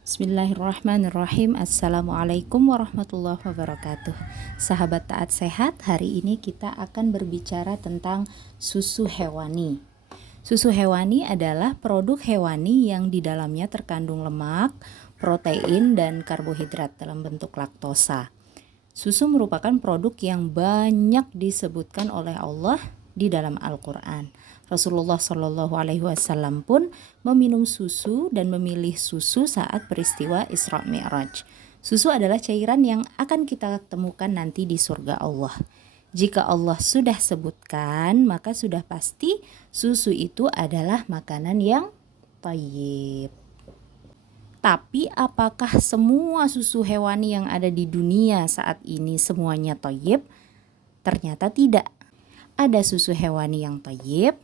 Bismillahirrahmanirrahim. Assalamualaikum warahmatullahi wabarakatuh. Sahabat taat sehat, hari ini kita akan berbicara tentang susu hewani. Susu hewani adalah produk hewani yang di dalamnya terkandung lemak, protein, dan karbohidrat dalam bentuk laktosa. Susu merupakan produk yang banyak disebutkan oleh Allah di dalam Al-Quran. Rasulullah Shallallahu Alaihi Wasallam pun meminum susu dan memilih susu saat peristiwa Isra Mi'raj. Susu adalah cairan yang akan kita temukan nanti di surga Allah. Jika Allah sudah sebutkan, maka sudah pasti susu itu adalah makanan yang thayyib. Tapi apakah semua susu hewani yang ada di dunia saat ini semuanya thayyib? Ternyata tidak. Ada susu hewani yang thayyib,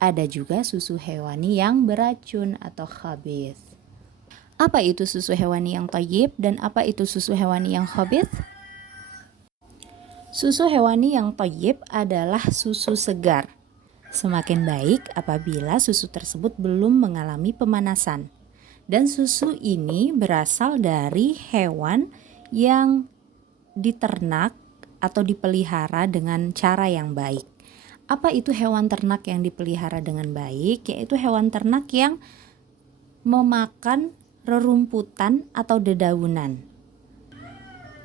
ada juga susu hewani yang beracun atau khabith. Apa itu susu hewani yang thayyib dan apa itu susu hewani yang khabith? Susu hewani yang thayyib adalah susu segar. Semakin baik apabila susu tersebut belum mengalami pemanasan. Dan susu ini berasal dari hewan yang diternak atau dipelihara dengan cara yang baik. Apa itu hewan ternak yang dipelihara dengan baik? Yaitu hewan ternak yang memakan rerumputan atau dedaunan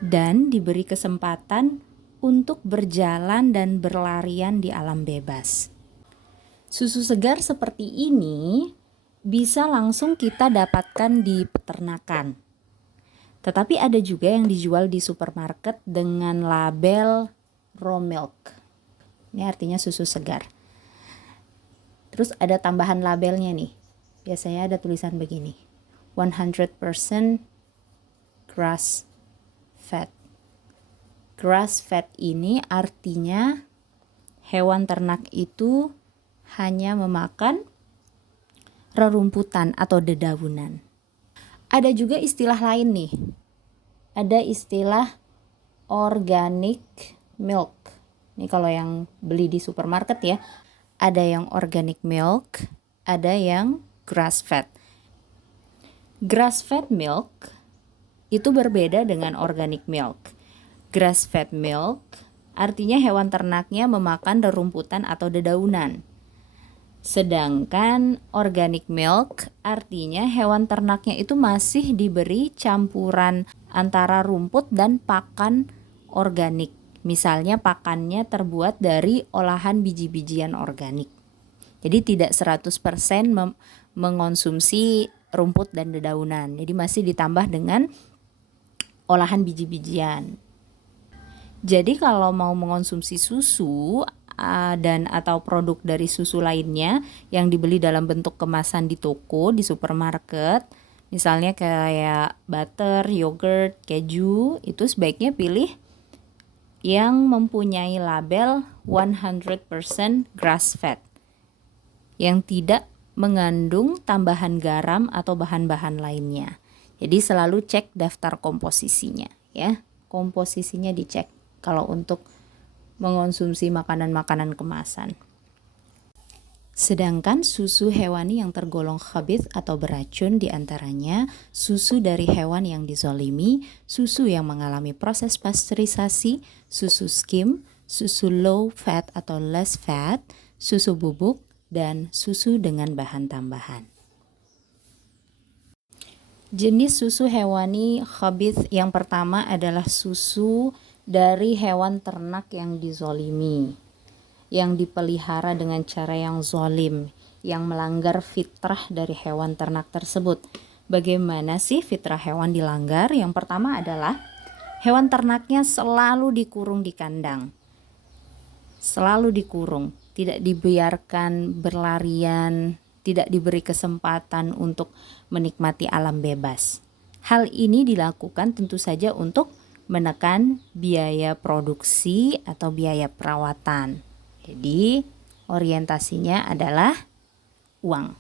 dan diberi kesempatan untuk berjalan dan berlarian di alam bebas. Susu segar seperti ini bisa langsung kita dapatkan di peternakan. Tetapi ada juga yang dijual di supermarket dengan label raw milk. Ini artinya susu segar. Terus ada tambahan labelnya nih. Biasanya ada tulisan begini. 100% grass fed. Grass fed ini artinya hewan ternak itu hanya memakan rerumputan atau dedaunan. Ada juga istilah lain nih. Ada istilah organic milk. Ini kalau yang beli di supermarket ya. Ada yang organic milk, ada yang grass fed. Grass fed milk itu berbeda dengan organic milk. Grass fed milk artinya hewan ternaknya memakan rerumputan atau dedaunan. Sedangkan organic milk artinya hewan ternaknya itu masih diberi campuran antara rumput dan pakan organik. Misalnya pakannya terbuat dari olahan biji-bijian organik. Jadi tidak 100% mengonsumsi rumput dan dedaunan. Jadi masih ditambah dengan olahan biji-bijian. Jadi kalau mau mengonsumsi susu dan atau produk dari susu lainnya yang dibeli dalam bentuk kemasan di toko, di supermarket, misalnya kayak butter, yogurt, keju, itu sebaiknya pilih yang mempunyai label 100% grass fed yang tidak mengandung tambahan garam atau bahan-bahan lainnya. Jadi selalu cek daftar komposisinya ya. Komposisinya dicek kalau untuk mengonsumsi makanan-makanan kemasan. Sedangkan susu hewani yang tergolong khabith atau beracun diantaranya susu dari hewan yang dizolimi, susu yang mengalami proses pasteurisasi, susu skim, susu low fat atau less fat, susu bubuk, dan susu dengan bahan tambahan. Jenis susu hewani khabith yang pertama adalah susu dari hewan ternak yang dizolimi, yang dipelihara dengan cara yang zolim, yang melanggar fitrah dari hewan ternak tersebut. Bagaimana sih fitrah hewan dilanggar? Yang pertama adalah hewan ternaknya selalu dikurung di kandang. Selalu dikurung, tidak dibiarkan berlarian, tidak diberi kesempatan untuk menikmati alam bebas. Hal ini dilakukan tentu saja untuk menekan biaya produksi atau biaya perawatan. Jadi orientasinya adalah uang.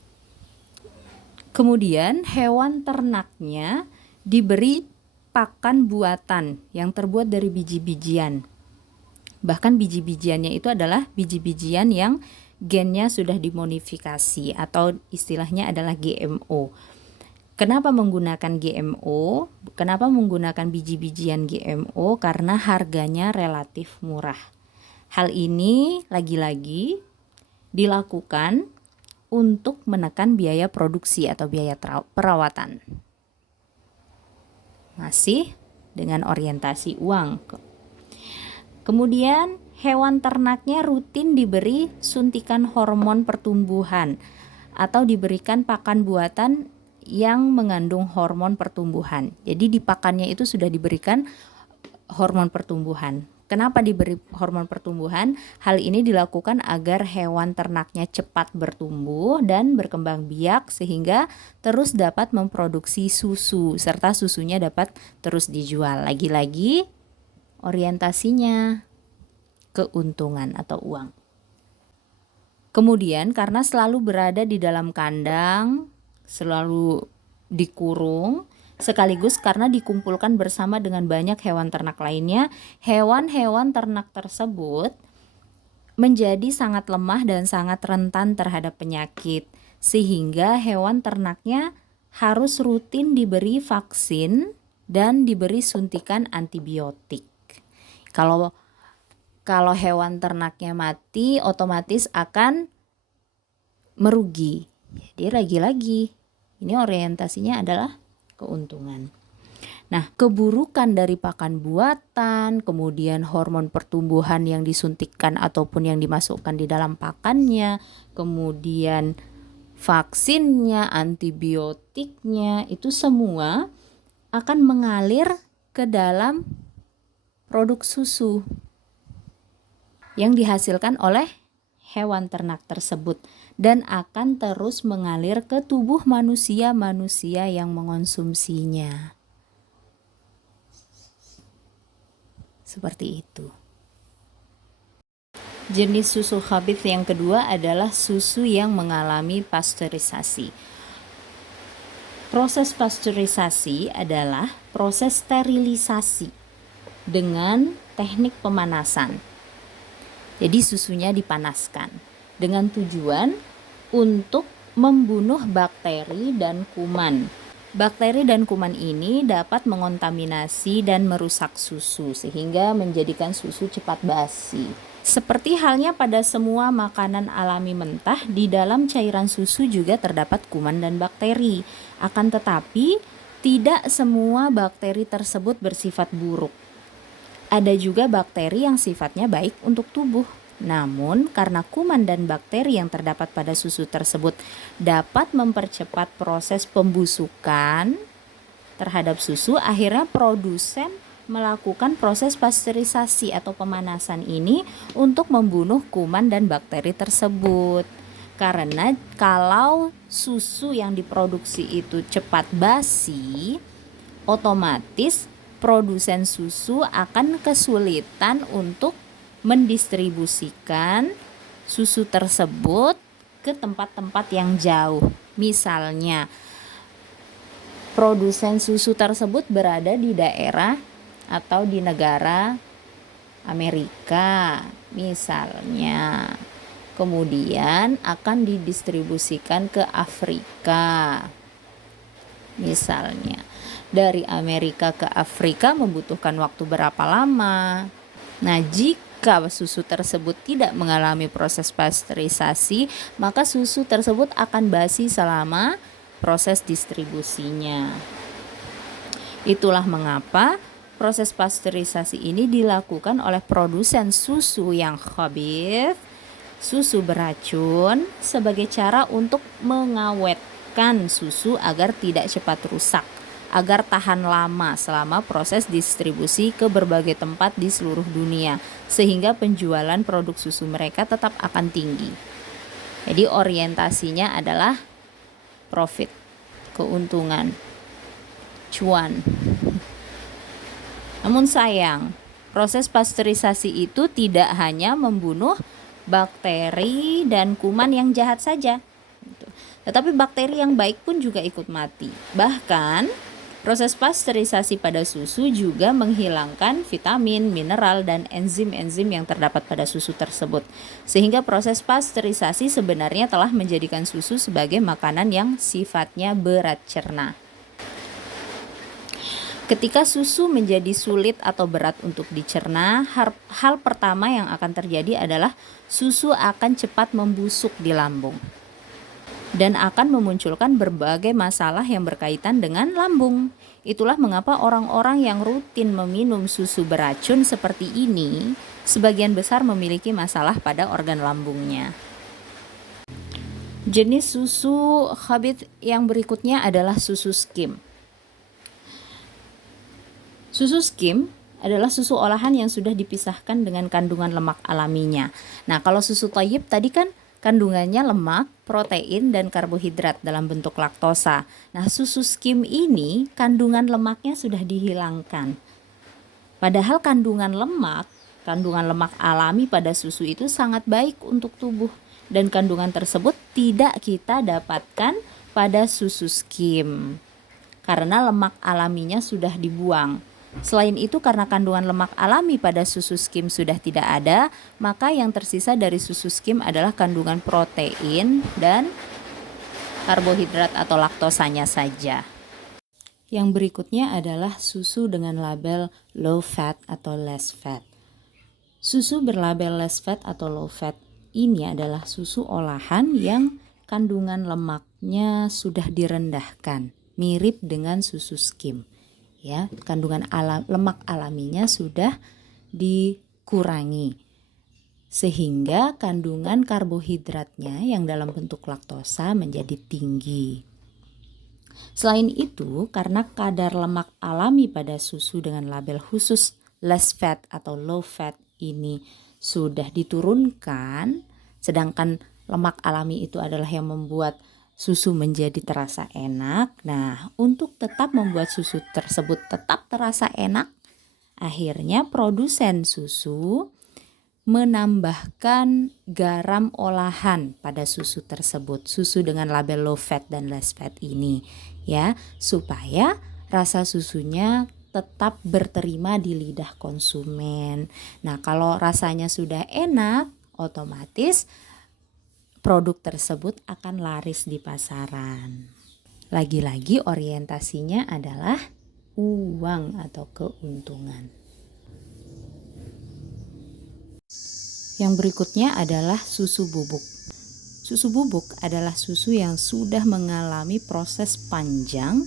Kemudian hewan ternaknya diberi pakan buatan yang terbuat dari biji-bijian. Bahkan biji-bijiannya itu adalah biji-bijian yang gennya sudah dimodifikasi atau istilahnya adalah GMO. Kenapa menggunakan GMO? Kenapa menggunakan biji-bijian GMO? Karena harganya relatif murah. Hal ini lagi-lagi dilakukan untuk menekan biaya produksi atau biaya perawatan. Masih dengan orientasi uang. Kemudian hewan ternaknya rutin diberi suntikan hormon pertumbuhan atau diberikan pakan buatan yang mengandung hormon pertumbuhan. Jadi di pakannya itu sudah diberikan hormon pertumbuhan. Kenapa diberi hormon pertumbuhan? Hal ini dilakukan agar hewan ternaknya cepat bertumbuh dan berkembang biak sehingga terus dapat memproduksi susu serta susunya dapat terus dijual. Lagi-lagi orientasinya keuntungan atau uang. Kemudian karena selalu berada di dalam kandang, selalu dikurung, sekaligus karena dikumpulkan bersama dengan banyak hewan ternak lainnya, hewan-hewan ternak tersebut menjadi sangat lemah dan sangat rentan terhadap penyakit, sehingga hewan ternaknya harus rutin diberi vaksin dan diberi suntikan antibiotik. Kalau hewan ternaknya mati, otomatis akan merugi. Jadi lagi-lagi ini orientasinya adalah keuntungan. Nah, keburukan dari pakan buatan, kemudian hormon pertumbuhan yang disuntikkan ataupun yang dimasukkan di dalam pakannya, kemudian vaksinnya, antibiotiknya, itu semua akan mengalir ke dalam produk susu yang dihasilkan oleh hewan ternak tersebut dan akan terus mengalir ke tubuh manusia yang mengonsumsinya. Seperti itu. Jenis susu khabith yang kedua adalah susu yang mengalami pasteurisasi. Proses pasteurisasi adalah proses sterilisasi dengan teknik pemanasan. Jadi susunya dipanaskan dengan tujuan untuk membunuh bakteri dan kuman. Bakteri dan kuman ini dapat mengontaminasi dan merusak susu sehingga menjadikan susu cepat basi. Seperti halnya pada semua makanan alami mentah, di dalam cairan susu juga terdapat kuman dan bakteri. Akan tetapi, tidak semua bakteri tersebut bersifat buruk. Ada juga bakteri yang sifatnya baik untuk tubuh. Namun, karena kuman dan bakteri yang terdapat pada susu tersebut dapat mempercepat proses pembusukan terhadap susu, akhirnya produsen melakukan proses pasteurisasi atau pemanasan ini untuk membunuh kuman dan bakteri tersebut. Karena kalau susu yang diproduksi itu cepat basi, otomatis produsen susu akan kesulitan untuk mendistribusikan susu tersebut ke tempat-tempat yang jauh. Misalnya, produsen susu tersebut berada di daerah atau di negara Amerika, misalnya. Kemudian akan didistribusikan ke Afrika, misalnya. Dari Amerika ke Afrika membutuhkan waktu berapa lama? Nah, jika susu tersebut tidak mengalami proses pasteurisasi, maka susu tersebut akan basi selama proses distribusinya. Itulah mengapa proses pasteurisasi ini dilakukan oleh produsen susu yang khabith, susu beracun, sebagai cara untuk mengawetkan susu agar tidak cepat rusak, agar tahan lama selama proses distribusi ke berbagai tempat di seluruh dunia, sehingga penjualan produk susu mereka tetap akan tinggi. Jadi orientasinya adalah profit, keuntungan, cuan. Namun sayang, proses pasteurisasi itu tidak hanya membunuh bakteri dan kuman yang jahat saja, tetapi bakteri yang baik pun juga ikut mati. Bahkan proses pasteurisasi pada susu juga menghilangkan vitamin, mineral, dan enzim-enzim yang terdapat pada susu tersebut. Sehingga proses pasteurisasi sebenarnya telah menjadikan susu sebagai makanan yang sifatnya berat cerna. Ketika susu menjadi sulit atau berat untuk dicerna, hal pertama yang akan terjadi adalah susu akan cepat membusuk di lambung dan akan memunculkan berbagai masalah yang berkaitan dengan lambung. Itulah mengapa orang-orang yang rutin meminum susu beracun seperti ini, sebagian besar memiliki masalah pada organ lambungnya. Jenis susu khabith yang berikutnya adalah susu skim. Susu skim adalah susu olahan yang sudah dipisahkan dengan kandungan lemak alaminya. Nah, kalau susu thayyib tadi kan kandungannya lemak, protein, dan karbohidrat dalam bentuk laktosa. Nah, susu skim ini kandungan lemaknya sudah dihilangkan. Padahal kandungan lemak alami pada susu itu sangat baik untuk tubuh. Dan kandungan tersebut tidak kita dapatkan pada susu skim. Karena lemak alaminya sudah dibuang. Selain itu, karena kandungan lemak alami pada susu skim sudah tidak ada, maka yang tersisa dari susu skim adalah kandungan protein dan karbohidrat atau laktosanya saja. Yang berikutnya adalah susu dengan label low fat atau less fat. Susu berlabel less fat atau low fat ini adalah susu olahan yang kandungan lemaknya sudah direndahkan, mirip dengan susu skim. Ya, kandungan lemak alaminya sudah dikurangi sehingga kandungan karbohidratnya yang dalam bentuk laktosa menjadi tinggi. Selain itu, karena kadar lemak alami pada susu dengan label khusus less fat atau low fat ini sudah diturunkan, sedangkan lemak alami itu adalah yang membuat susu menjadi terasa enak. Nah, untuk tetap membuat susu tersebut tetap terasa enak, akhirnya produsen susu menambahkan garam olahan pada susu tersebut, susu dengan label low fat dan less fat ini, ya, supaya rasa susunya tetap berterima di lidah konsumen. Nah, kalau rasanya sudah enak, otomatis produk tersebut akan laris di pasaran. Lagi-lagi orientasinya adalah uang atau keuntungan. Yang berikutnya adalah susu bubuk. Susu bubuk adalah susu yang sudah mengalami proses panjang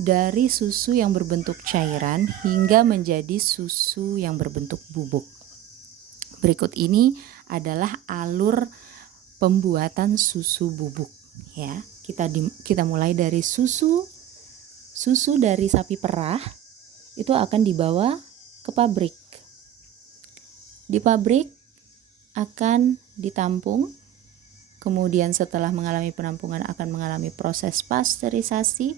dari susu yang berbentuk cairan hingga menjadi susu yang berbentuk bubuk. Berikut ini adalah alur pembuatan susu bubuk, ya. Kita mulai dari susu dari sapi perah itu akan dibawa ke pabrik. Di pabrik akan ditampung, kemudian setelah mengalami penampungan akan mengalami proses pasteurisasi,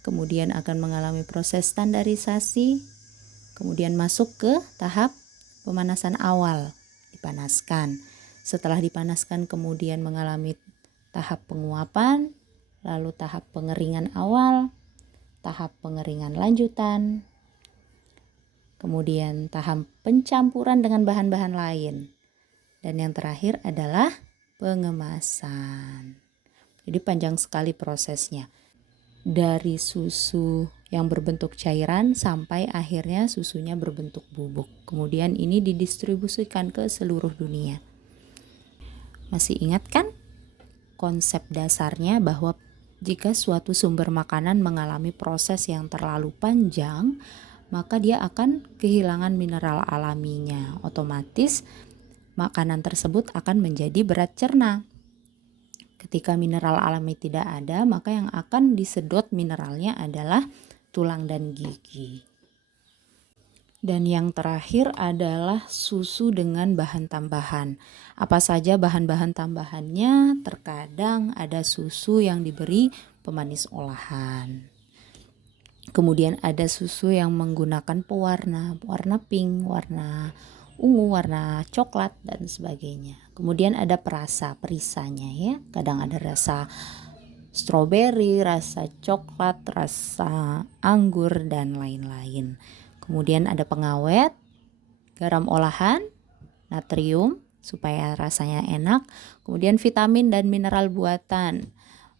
kemudian akan mengalami proses standarisasi, kemudian masuk ke tahap pemanasan awal, dipanaskan. Setelah dipanaskan kemudian mengalami tahap penguapan, lalu tahap pengeringan awal, tahap pengeringan lanjutan, kemudian tahap pencampuran dengan bahan-bahan lain. Dan yang terakhir adalah pengemasan. Jadi panjang sekali prosesnya. Dari susu yang berbentuk cairan sampai akhirnya susunya berbentuk bubuk. Kemudian ini didistribusikan ke seluruh dunia. Masih ingat kan konsep dasarnya bahwa jika suatu sumber makanan mengalami proses yang terlalu panjang, maka dia akan kehilangan mineral alaminya. Otomatis makanan tersebut akan menjadi berat cerna. Ketika mineral alami tidak ada, maka yang akan disedot mineralnya adalah tulang dan gigi. Dan yang terakhir adalah susu dengan bahan tambahan. Apa saja bahan-bahan tambahannya? Terkadang ada susu yang diberi pemanis olahan. Kemudian ada susu yang menggunakan pewarna, warna pink, warna ungu, warna coklat dan sebagainya. Kemudian ada perisanya ya. Kadang ada rasa stroberi, rasa coklat, rasa anggur dan lain-lain. Kemudian ada pengawet, garam olahan, natrium supaya rasanya enak, kemudian vitamin dan mineral buatan,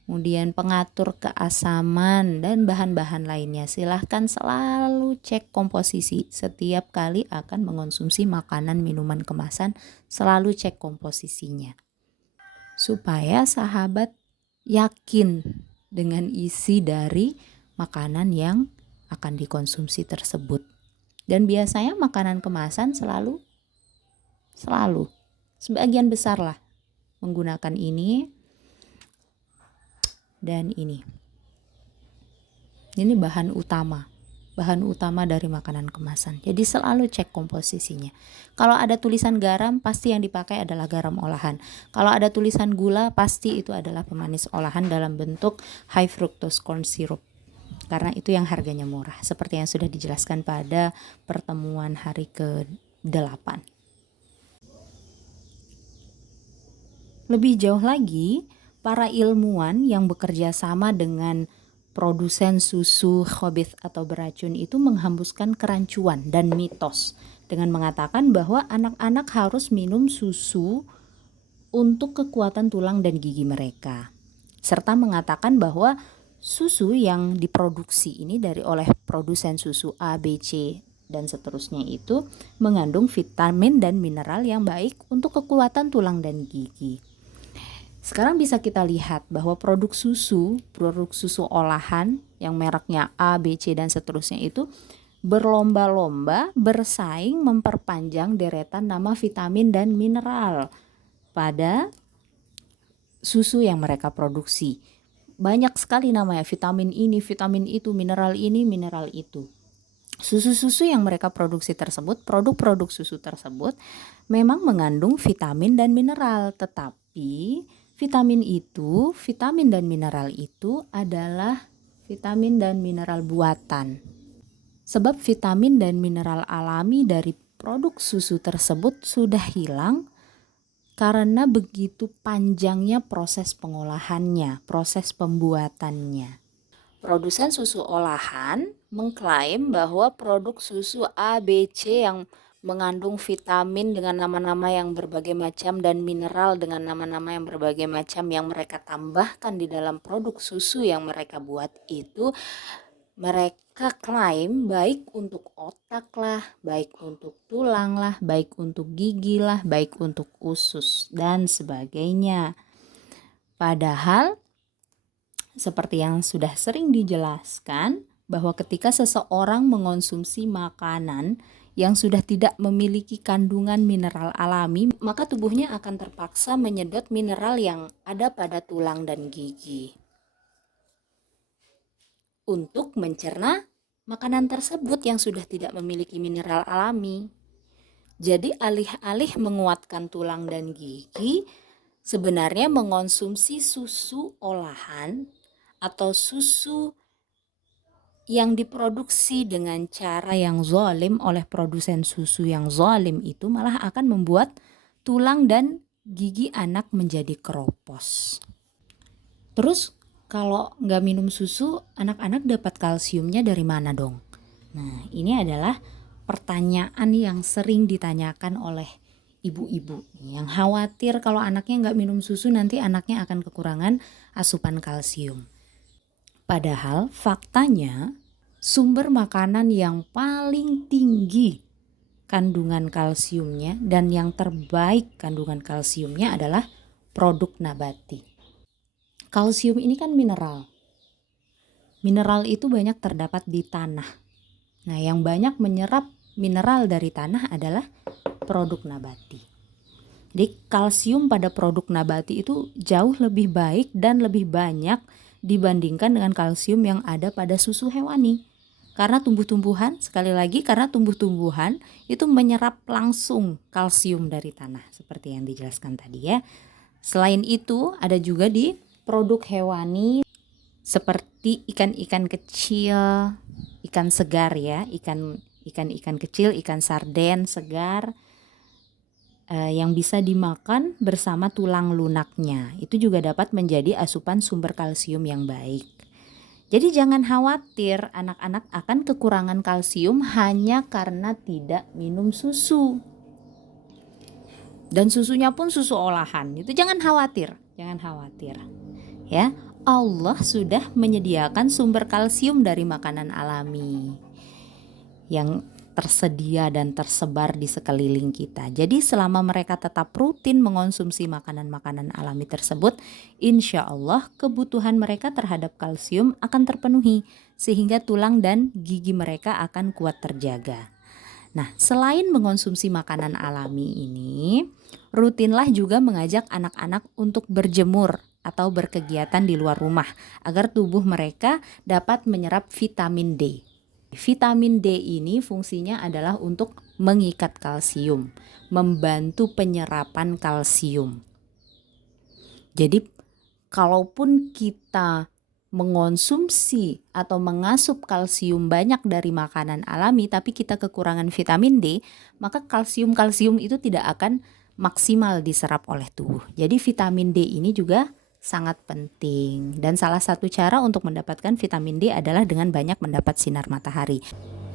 kemudian pengatur keasaman dan bahan-bahan lainnya. Silahkan selalu cek komposisi setiap kali akan mengonsumsi makanan minuman kemasan, selalu cek komposisinya supaya sahabat yakin dengan isi dari makanan yang akan dikonsumsi tersebut. Dan biasanya makanan kemasan selalu sebagian besar lah menggunakan ini dan ini bahan utama dari makanan kemasan. Jadi selalu cek komposisinya. Kalau ada tulisan garam, pasti yang dipakai adalah garam olahan. Kalau ada tulisan gula, pasti itu adalah pemanis olahan dalam bentuk high fructose corn syrup, karena itu yang harganya murah, seperti yang sudah dijelaskan pada pertemuan hari ke-8. Lebih jauh lagi, para ilmuwan yang bekerja sama dengan produsen susu khabith atau beracun itu menghembuskan kerancuan dan mitos dengan mengatakan bahwa anak-anak harus minum susu untuk kekuatan tulang dan gigi mereka, serta mengatakan bahwa susu yang diproduksi ini oleh produsen susu A, B, C, dan seterusnya itu mengandung vitamin dan mineral yang baik untuk kekuatan tulang dan gigi. Sekarang bisa kita lihat bahwa produk susu olahan yang mereknya A, B, C, dan seterusnya itu berlomba-lomba bersaing memperpanjang deretan nama vitamin dan mineral pada susu yang mereka produksi. Banyak sekali namanya, vitamin ini, vitamin itu, mineral ini, mineral itu. Susu-susu yang mereka produksi tersebut, produk-produk susu tersebut memang mengandung vitamin dan mineral, tetapi vitamin dan mineral itu adalah vitamin dan mineral buatan. Sebab vitamin dan mineral alami dari produk susu tersebut sudah hilang karena begitu panjangnya proses pengolahannya, proses pembuatannya. Produsen susu olahan mengklaim bahwa produk susu A, B, C yang mengandung vitamin dengan nama-nama yang berbagai macam dan mineral dengan nama-nama yang berbagai macam yang mereka tambahkan di dalam produk susu yang mereka buat itu, mereka klaim baik untuk otak lah, baik untuk tulang lah, baik untuk gigi lah, baik untuk usus dan sebagainya. Padahal seperti yang sudah sering dijelaskan bahwa ketika seseorang mengonsumsi makanan yang sudah tidak memiliki kandungan mineral alami, maka tubuhnya akan terpaksa menyedot mineral yang ada pada tulang dan gigi untuk mencerna makanan tersebut yang sudah tidak memiliki mineral alami. Jadi alih-alih menguatkan tulang dan gigi, sebenarnya mengonsumsi susu olahan atau susu yang diproduksi dengan cara yang zalim oleh produsen susu yang zalim itu malah akan membuat tulang dan gigi anak menjadi keropos. Terus kalau nggak minum susu, anak-anak dapat kalsiumnya dari mana dong? Nah, ini adalah pertanyaan yang sering ditanyakan oleh ibu-ibu yang khawatir kalau anaknya nggak minum susu nanti anaknya akan kekurangan asupan kalsium. Padahal faktanya sumber makanan yang paling tinggi kandungan kalsiumnya dan yang terbaik kandungan kalsiumnya adalah produk nabati. Kalsium ini kan mineral. Mineral itu banyak terdapat di tanah. Nah, yang banyak menyerap mineral dari tanah adalah produk nabati. Jadi kalsium pada produk nabati itu jauh lebih baik dan lebih banyak dibandingkan dengan kalsium yang ada pada susu hewani. Karena tumbuh-tumbuhan, sekali lagi karena tumbuh-tumbuhan itu menyerap langsung kalsium dari tanah seperti yang dijelaskan tadi ya. Selain itu ada juga di produk hewani seperti ikan-ikan kecil, ikan segar ya, ikan kecil, ikan sarden segar yang bisa dimakan bersama tulang lunaknya. Itu juga dapat menjadi asupan sumber kalsium yang baik. Jadi jangan khawatir anak-anak akan kekurangan kalsium hanya karena tidak minum susu. Dan susunya pun susu olahan. Itu jangan khawatir. Ya. Allah sudah menyediakan sumber kalsium dari makanan alami yang tersedia dan tersebar di sekeliling kita. Jadi selama mereka tetap rutin mengonsumsi makanan-makanan alami tersebut, insya Allah kebutuhan mereka terhadap kalsium akan terpenuhi sehingga tulang dan gigi mereka akan kuat terjaga. Nah, selain mengonsumsi makanan alami ini, rutinlah juga mengajak anak-anak untuk berjemur atau berkegiatan di luar rumah agar tubuh mereka dapat menyerap vitamin D. Vitamin D ini fungsinya adalah untuk mengikat kalsium, membantu penyerapan kalsium. Jadi kalaupun kita mengonsumsi atau mengasup kalsium banyak dari makanan alami tapi kita kekurangan vitamin D, maka kalsium-kalsium itu tidak akan maksimal diserap oleh tubuh. Jadi vitamin D ini juga sangat penting dan salah satu cara untuk mendapatkan vitamin D adalah dengan banyak mendapat sinar matahari.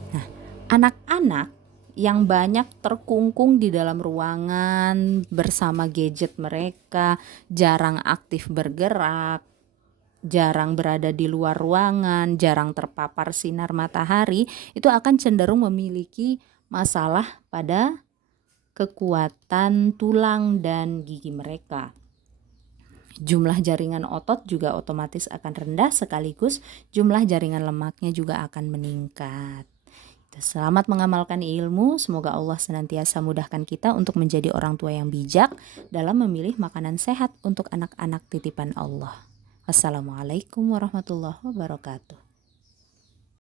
Nah, anak-anak yang banyak terkungkung di dalam ruangan bersama gadget mereka, jarang aktif bergerak, jarang berada di luar ruangan, jarang terpapar sinar matahari, itu akan cenderung memiliki masalah pada kekuatan tulang dan gigi mereka. Jumlah jaringan otot juga otomatis akan rendah sekaligus jumlah jaringan lemaknya juga akan meningkat. Selamat mengamalkan ilmu, semoga Allah senantiasa mudahkan kita untuk menjadi orang tua yang bijak dalam memilih makanan sehat untuk anak-anak titipan Allah. Wassalamualaikum warahmatullahi wabarakatuh.